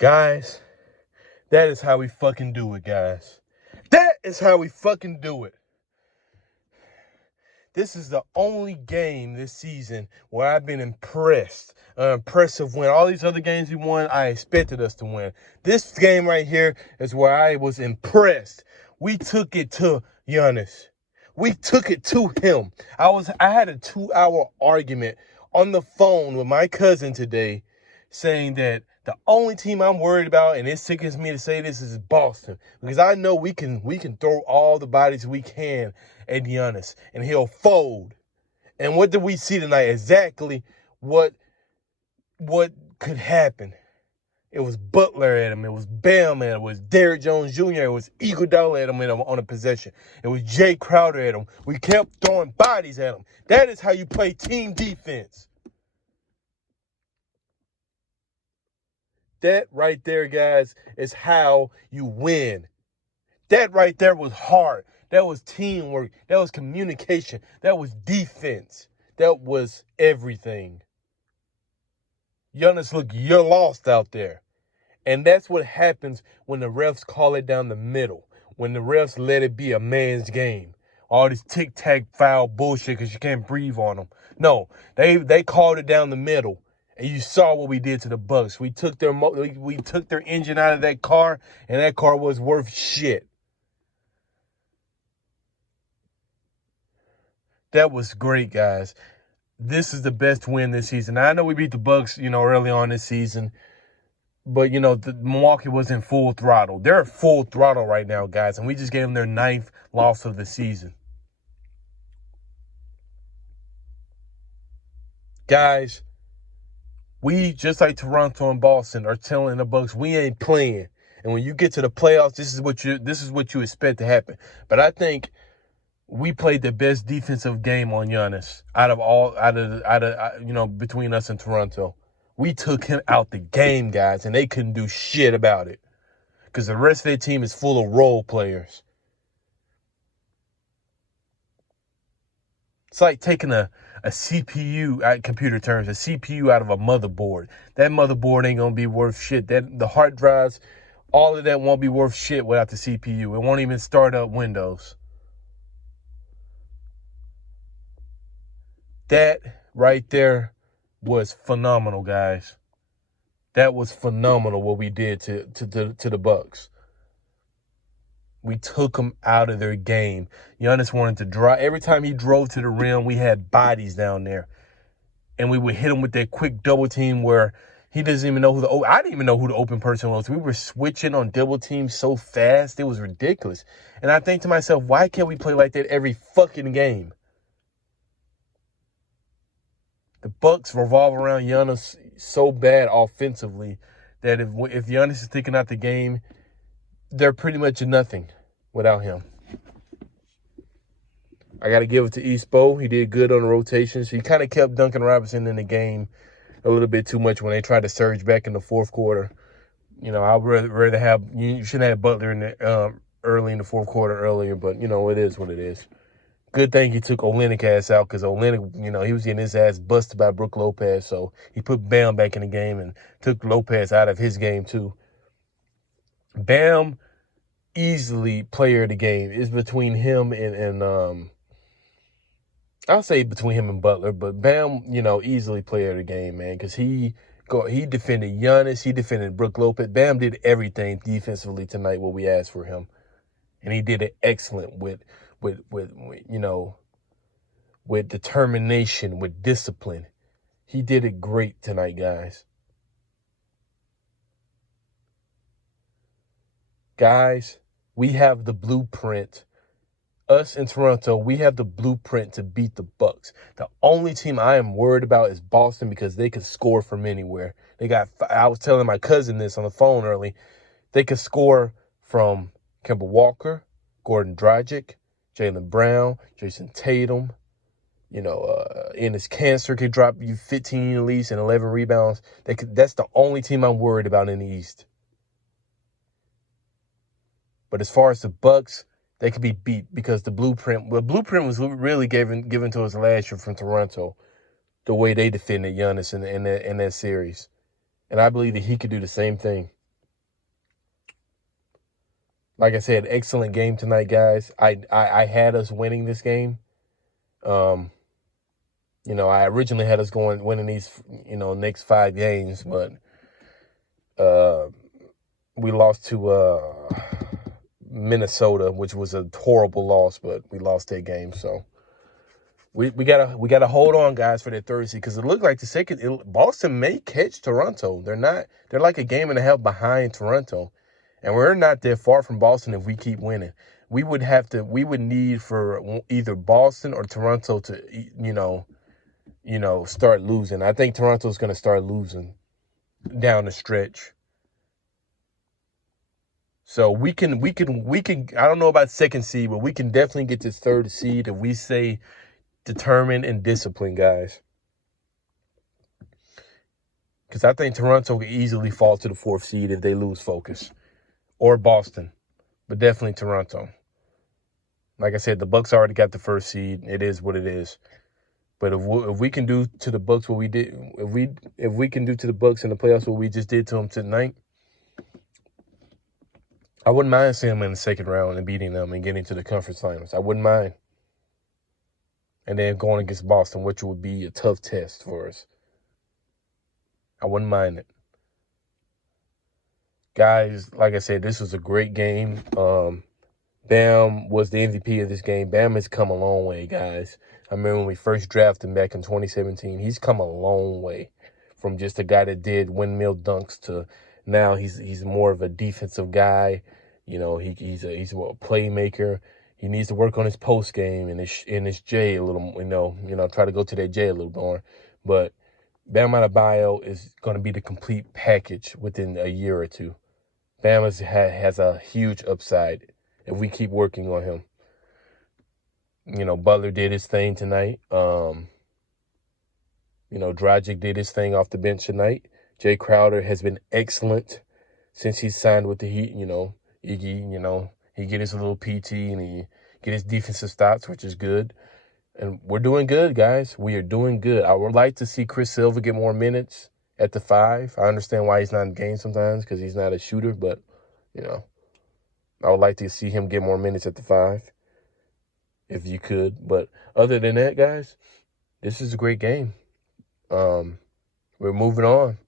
Guys, that is how we fucking do it, guys. That is how we fucking do it. This is the only game this season where I've been impressed. An impressive win. All these other games we won, I expected us to win. This game right here is where I was impressed. We took it to Giannis. We took it to him. I had a 2-hour argument on the phone with my cousin today saying that the only team I'm worried about, and it sickens me to say this, is Boston. Because I know we can throw all the bodies we can at Giannis, and he'll fold. And what did we see tonight? Exactly what could happen. It was Butler at him. It was Bam at him. It was Derrick Jones Jr. It was Iguodala at him on a possession. It was Jay Crowder at him. We kept throwing bodies at him. That is how you play team defense. That right there, guys, is how you win. That right there was hard. That was teamwork. That was communication. That was defense. That was everything. Giannis, look, you're lost out there. And that's what happens when the refs call it down the middle. When the refs let it be a man's game. All this tic-tac foul bullshit because you can't breathe on them. No, they called it down the middle. And you saw what we did to the Bucks. We took their engine out of that car, and that car was worth shit. That was great, guys. This is the best win this season. I know we beat the Bucks, early on this season. But, the Milwaukee was in full throttle. They're at full throttle right now, guys. And we just gave them their 9th loss of the season. Guys, we, just like Toronto and Boston, are telling the Bucks we ain't playing. And when you get to the playoffs, this is what you expect to happen. But I think we played the best defensive game on Giannis between us and Toronto. We took him out the game, guys, and they couldn't do shit about it because the rest of their team is full of role players. It's like taking a CPU, computer terms, a CPU out of a motherboard. That motherboard ain't going to be worth shit. The hard drives, all of that won't be worth shit without the CPU. It won't even start up Windows. That right there was phenomenal, guys. That was phenomenal what we did to the Bucks. We took them out of their game. Giannis wanted to drive. Every time he drove to the rim, we had bodies down there. And we would hit him with that quick double team where he doesn't even know I didn't even know who the open person was. We were switching on double teams so fast. It was ridiculous. And I think to myself, why can't we play like that every fucking game? The Bucks revolve around Giannis so bad offensively that if Giannis is taking out the game, they're pretty much nothing without him. I got to give it to Espo. He did good on the rotations. He kind of kept Duncan Robinson in the game a little bit too much when they tried to surge back in the fourth quarter. I'd rather have – you shouldn't have Butler in the, early in the fourth quarter earlier, but, it is what it is. Good thing he took Olynyk ass out because Olynyk, he was getting his ass busted by Brook Lopez. So he put Bam back in the game and took Lopez out of his game too. Bam, easily player of the game. It's between him and I'll say between him and Butler, but Bam, easily player of the game, man, because he defended Giannis, he defended Brook Lopez. Bam did everything defensively tonight what we asked for him, and he did it excellent with determination, with discipline. He did it great tonight, guys. Guys, we have the blueprint. Us in Toronto, we have the blueprint to beat the Bucks. The only team I am worried about is Boston because they can score from anywhere. I was telling my cousin this on the phone early. They can score from Kemba Walker, Gordon Dragic, Jaylen Brown, Jason Tatum. Enes Kanter could drop you 15 at least and 11 rebounds. That's the only team I'm worried about in the East. But as far as the Bucks, they could be beat because the blueprint was really given to us last year from Toronto, the way they defended Giannis in that series. And I believe that he could do the same thing. Like I said, excellent game tonight, guys. I had us winning this game. I originally had us winning these, next 5 games, but we lost to Minnesota, which was a horrible loss, but we lost that game. So we gotta hold on, guys, for that third seed, because it looked like Boston may catch Toronto. They're like a game and a half behind Toronto, and we're not that far from Boston if we keep winning. We would need for either Boston or Toronto to start losing. I think Toronto's going to start losing down the stretch. So we can, I don't know about second seed, but we can definitely get this third seed if we stay determined and disciplined, guys. Because I think Toronto could easily fall to the 4th seed if they lose focus. Or Boston, but definitely Toronto. Like I said, the Bucks already got the 1st seed. It is what it is. But if we can do to the Bucks what we did, if we can do to the Bucks in the playoffs what we just did to them tonight, I wouldn't mind seeing them in the second round and beating them and getting to the conference finals. I wouldn't mind. And then going against Boston, which would be a tough test for us. I wouldn't mind it. Guys, like I said, this was a great game. Bam was the MVP of this game. Bam has come a long way, guys. I remember when we first drafted him back in 2017. He's come a long way from just a guy that did windmill dunks to now he's more of a defensive guy. He's a playmaker. He needs to work on his post game and his J a little. Try to go to that J a little more. But Bam Adebayo is going to be the complete package within a year or two. Bam has a huge upside if we keep working on him. Butler did his thing tonight. Dragic did his thing off the bench tonight. Jay Crowder has been excellent since he signed with the Heat. Iggy, he get his little PT and he get his defensive stops, which is good. And we're doing good, guys. We are doing good. I would like to see Chris Silva get more minutes at the 5. I understand why he's not in games sometimes because he's not a shooter, but, I would like to see him get more minutes at the 5 if you could. But other than that, guys, this is a great game. We're moving on.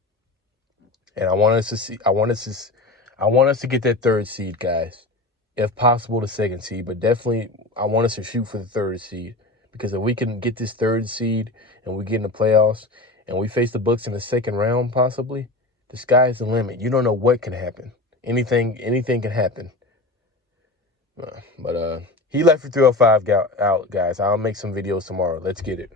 And I want us to get that 3rd seed, guys. If possible, the 2nd seed, but definitely I want us to shoot for the 3rd seed. Because if we can get this 3rd seed and we get in the playoffs and we face the Bucks in the 2nd round, possibly, the sky's the limit. You don't know what can happen. Anything can happen. But he left for 305 out, guys. I'll make some videos tomorrow. Let's get it.